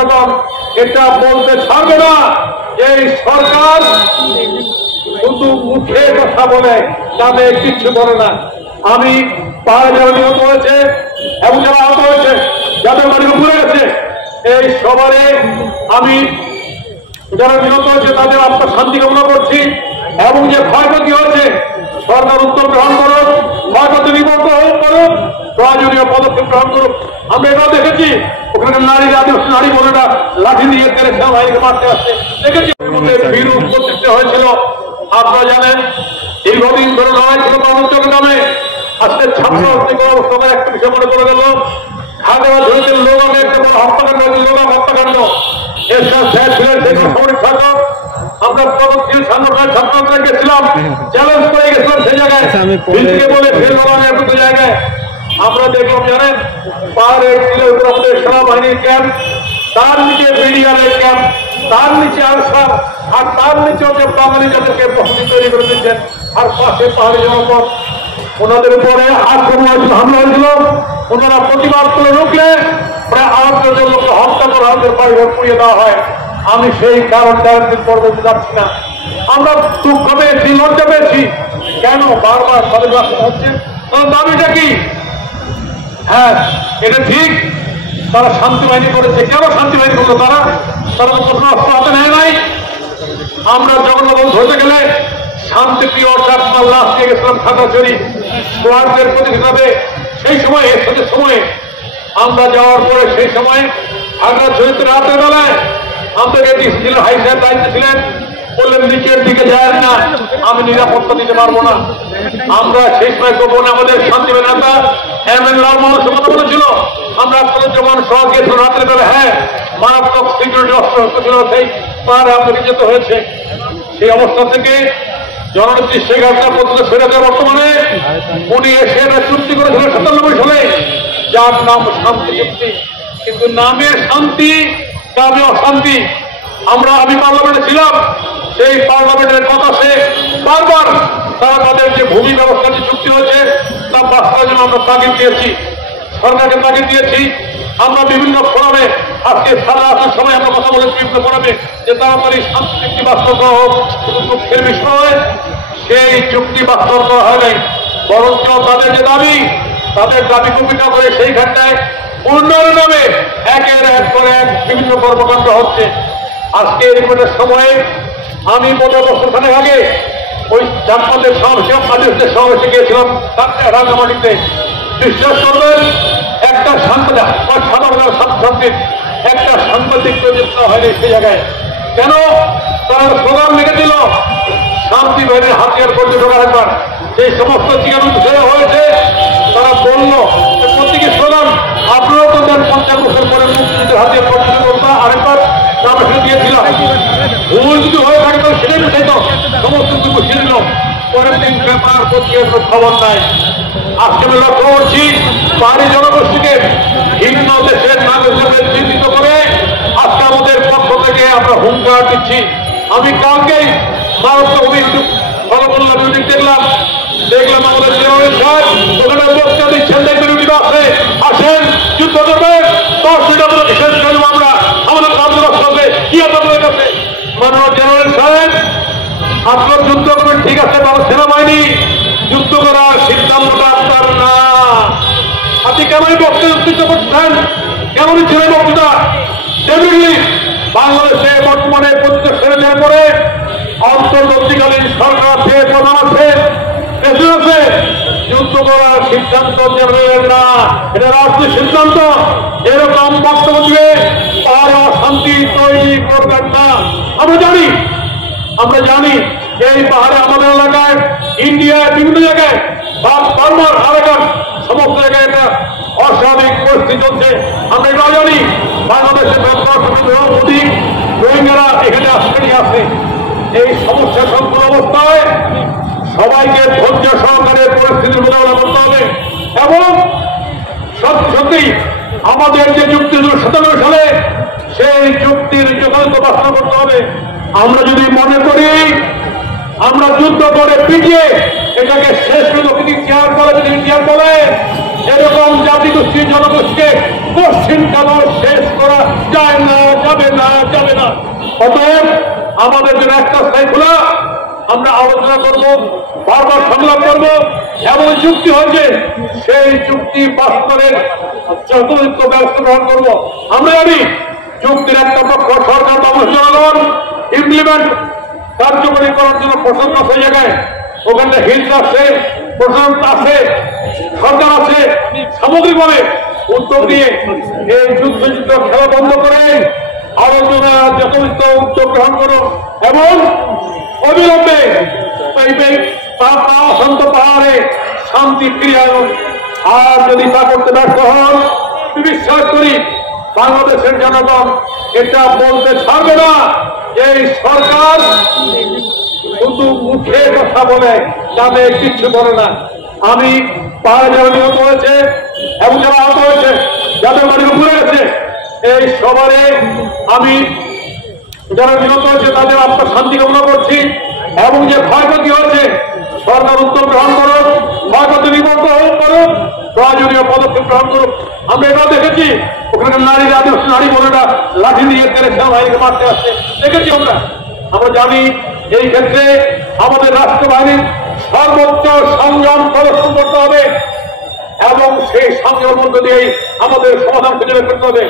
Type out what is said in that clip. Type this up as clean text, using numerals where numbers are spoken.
জনগণ এটা বলতে ছাড়বে না এই সরকার শুধু মুখে কথা বলে, কানে কিচ্ছু করে না। আমি পাহাড়ে যারা নিহত হয়েছে এবং যারা আহত হয়েছে, যাদের বাড়িতে পুড়ে গেছে, এই সবারে আমি যারা নিহত হয়েছে তাদের আত্মার শান্তি কামনা করছি। এবং যে ক্ষয়ক্ষতি হয়েছে সরকার উত্তর গ্রহণ করুক, ক্ষয়ক্ষতি নিবন্ধন করুক, প্রয়োজনীয় পদক্ষেপ গ্রহণ করুক। আমরা এটাও দেখেছি ওখানে নারীরা, আদিবাসী নারী বোনেরা লাঠি দিয়ে তেরে সেনাবাহিনীকে মারতে আসছে, দেখেছি বিরোধ প্রতিষ্ঠিত হয়েছিল। আপনারা জানেন দীর্ঘদিন ধরে লড়াই ছিল গণতন্ত্রের নামে। আজকে ছাত্র সবাই একটা বিষয় মনে করে গেল, খাগড়া ঝুড়িতে লোক একটা বড় হত্যাকাণ্ড হয়েছিল, লোক হত্যাকাণ্ড। এর সাথে ছিলেন সেখানে সামরিক শাসক। আমরা প্রগতিশীল সংগঠনের ছাত্ররা গেছিলাম, চ্যালেঞ্জ করে গেছিলাম সেই জায়গায়, বলে ফের লড়াইয়ের মতো জায়গায়। আমরা দেখলাম জানেন পাহাড়ের টিলের উপর আমাদের সেনাবাহিনীর ক্যাম্প, তার নিচে বিডিআরের ক্যাম্প, তার নিচে আনসার, আর তার নিচে যে বাঙালি যাদেরকে বসতি তৈরি করে দিচ্ছেন, আর পাশে পাহাড়ি জনপদ। ওনাদের উপরে আক্রমণ হয়েছিল, হামলা হয়েছিল। ওনারা প্রতিবাদ করে রুখলে প্রায় 8 জন লোককে হত্যা করা হয়, বাড়িঘর পুড়িয়ে দেওয়া হয়। আমি সেই কারণটা একদিন পর বলতে যাচ্ছি না। আমরা দুঃখ পেয়েছি, লজ্জা পেয়েছি। কেন বারবার তাদের রাস্তা হচ্ছে? দাবিটা কি? হ্যাঁ, এটা ঠিক, তারা শান্তি বাহিনী করেছে। কেন শান্তি বাহিনী করলো তারা? তারা তো কোনো অস্ত্র হাতে নেয় নাই। আমরা জগন্নাথ ধরতে গেলে শান্তিপ্রিয় চাকমা লাশ নিয়ে গেছিলাম খাগড়াছড়ি সোহার্দের প্রতীক হিসাবে। সেই সময় এর সময়ে আমরা যাওয়ার পরে সেই সময় খাগড়াছড়িতে রাতের বেলায় আমাদেরকে ছিলেন হাই সাহেব দায়িত্ব ছিলেন, বললেন নিচের দিকে যায় না, আমি নিরাপত্তা দিতে পারবো না। আমরা সেই সময় গোপনে আমাদের শান্তি নেতা ML মানুষের কথা বলেছিল, আমরা আফতারুজ্জামান সহ গিয়েছিল রাত্রে বেলা। হ্যাঁ, মারাত্মক সিকিউরিটি অস্ত্র ছিল, সেই পাহাড়ে আপনাকে যেতে হয়েছে। সেই অবস্থা থেকে জননেত্রী শেখ হাসিনা পর্যন্ত ফেরাতে বর্তমানে উনি এসে চুক্তি করেছিলেন 97 সালে, যার নাম শান্তি চুক্তি। কিন্তু নামে শান্তি, কামে অশান্তি। আমি পার্লামেন্টে ছিলাম, সেই পার্লামেন্টের কথা সে বারবার তারা তাদের যে ভূমি ব্যবস্থা যে চুক্তি হয়েছে তা বাস্তবায়নের জন্য আমরা তাগিদ দিয়েছি, সরকারকে তাগিদ দিয়েছি। আমরা বিভিন্ন ফোরামে আজকে সারা আসার সময় আমরা কথা বলেছি বিভিন্ন ফোরামে যে তাড়াতাড়ি শান্তি চুক্তি বাস্তব করা হোক। কিন্তু দুঃখের বিষয় সেই চুক্তি বাস্তব করা হয় নাই, বরঞ্চ তাদের যে দাবি, তাদের দাবি কপিটা করে সেইখানটায় উন্নয়নের নামে একের এক করে এক বিভিন্ন কর্মকাণ্ড হচ্ছে। আজকে এই রিপোর্টের সময়ে আমি 15 বছরখানেক আগে ওই জামাতের সমাবেশে সমাবেশে গিয়েছিলাম রাঙ্গামাটিতে। বিশ্বাস করবেন একটা সাংবাদিক একটা সাংবাদিক প্রতিষ্ঠা হয়নি সেই জায়গায়। কেন? তারা স্লোগান লিখে দিল শান্তি বাহিনীর হাতিয়ার করতে ঢোকার একবার। সেই সমস্ত চিকিৎসা হয়েছে তারা বলল প্রত্যেকে স্লোগান আপনারাও তো দেন 50 বছর পরে মুক্তিযুদ্ধের হাতিয়ার করতে করতে আরেকবার আমরা দিয়েছিলাম। ভুল যদি হয়ে থাকে তাহলে সেটাই বুঝাই তো সমস্ত কিছু বুঝিয়ে দিল। পরের দিন পেপার পত্রিকার খবর নাই। আজকে আমি লক্ষ্য করছি পাহাড়ি জনগোষ্ঠীকে ভিন্ন দেশের নাগরিক হিসেবে চিহ্নিত করে আজকে আমাদের পক্ষ থেকে আমরা হুঙ্কার দিচ্ছি। আমি কালকেই মারাত্মক অভিযোগ ফলবল্লা মিউজিক দেখলাম আমাদের জেনারেল সাহেব ওখানে বক্তব্য দিচ্ছেন, দেখবেন আছে আসেন যুদ্ধ করবেন 10 মিনিট আপনাদের শেষ করে দেবো আমরা, আমাদের কার্যরত হবে কি আপনাদের কাছে। মাননীয় জেনারেল সাহেব আপনার যুদ্ধ করবেন ঠিক আছে, বাংলা সেনাবাহিনী যুদ্ধ করার সিদ্ধান্তটা আপনার না। আপনি কেমনই বক্তব্য করছেন, কেমনই ছিল বক্তৃতা। ডেফিনেটলি বাংলাদেশে বর্তমানে প্রতিষ্ঠা ছেড়ে দেওয়ার পরে অন্তর্বর্তীকালীন সরকার আছে, প্রধান আছে, আছে, যুদ্ধ করার সিদ্ধান্ত জেনারেল না, এটা রাজনৈতিক সিদ্ধান্ত। এরকম বক্তব্য দিয়ে পাহাড়ে অশান্তি তৈরি করবেন না। আমরা জানি এই পাহাড়ে আমাদের এলাকায়, ইন্ডিয়ায় বিভিন্ন জায়গায় বার্মার আরাকান সমস্ত জায়গায় একটা অস্বাভাবিক পরিস্থিতি চলছে। আমরা এটাও জানি বাংলাদেশের অধিক রোহিঙ্গারা এখানে আশ্রয় আছে। এই সমস্যা সংকুল অবস্থায় সবাইকে ধৈর্য সহকারে পরিস্থিতির মোকাবেলা করতে হবে এবং সত্যি আমাদের যে চুক্তি 97 সালে সেই চুক্তির যথাযথ বাস্তবায়ন করতে হবে। আমরা যদি মনে করি আমরা যুদ্ধ করে পিটিয়ে এটাকে শেষ ইতিহাস বলে এরকম জাতিগোষ্ঠী জনগোষ্ঠীকে পশ্চিম কাল শেষ করা যায় না। অতএব আমাদের জন্য একটা স্থায়ী খোলা, আমরা আলোচনা করব, বারবার সংলাপ করব, এমন চুক্তি হয়েছে সেই চুক্তি বাস্তবের যথোচিত ব্যবস্থা গ্রহণ করব। আমরা জানি চুক্তির একটা পক্ষ সরকার বা জনগণ, ইমপ্লিমেন্ট কার্যকরী করার জন্য প্রসন্ন সেই জায়গায় ওখানে হিংস আছে, প্রশাসন আছে, সরকার আছে, সামগ্রিকভাবে উদ্যোগ নিয়ে এই যুদ্ধ খেলা বন্ধ করে আলোচনা যথোচিত উদ্যোগ গ্রহণ করুন এবং অবিলম্বে অশান্ত পাহাড়ে শান্তি ফিরিয়ে আনুন। আর যদি তা করতে ব্যর্থ হন, বিশ্বাস করি বাংলাদেশের জনগণ এটা বলতে ছাড়বে না যে এই সরকার শুধু মুখে কথা বলে, তাদের কিচ্ছু বলে না। আমি পাহাড়ে যারা নিহত হয়েছে এবং যারা আহত হয়েছে, যাদের বাড়ির উপরে গেছে, এই সবারে আমি যারা নিহত হয়েছে তাদের আত্মার শান্তি কামনা করছি এবং যে ক্ষয়ক্ষতি হয়েছে সরকার উদ্যোগ গ্রহণ করুক, ক্ষয়ক্ষতি নিবন্ধন করুক, প্রয়োজনীয় পদক্ষেপ গ্রহণ করুক। আমরা এটাও দেখেছি ওখানে নারীরা, আদিবাসী নারী বোনেরা লাঠি দিয়ে সেনাবাহিনীকে মারতে আসছে, দেখেছি আমরা জানি এই ক্ষেত্রে আমাদের রাষ্ট্রবাহিনীর সর্বোচ্চ সংযম প্রদর্শন করতে হবে এবং সেই সংযমের মধ্য দিয়েই আমাদের সমাধান খুঁজে বের করতে হবে।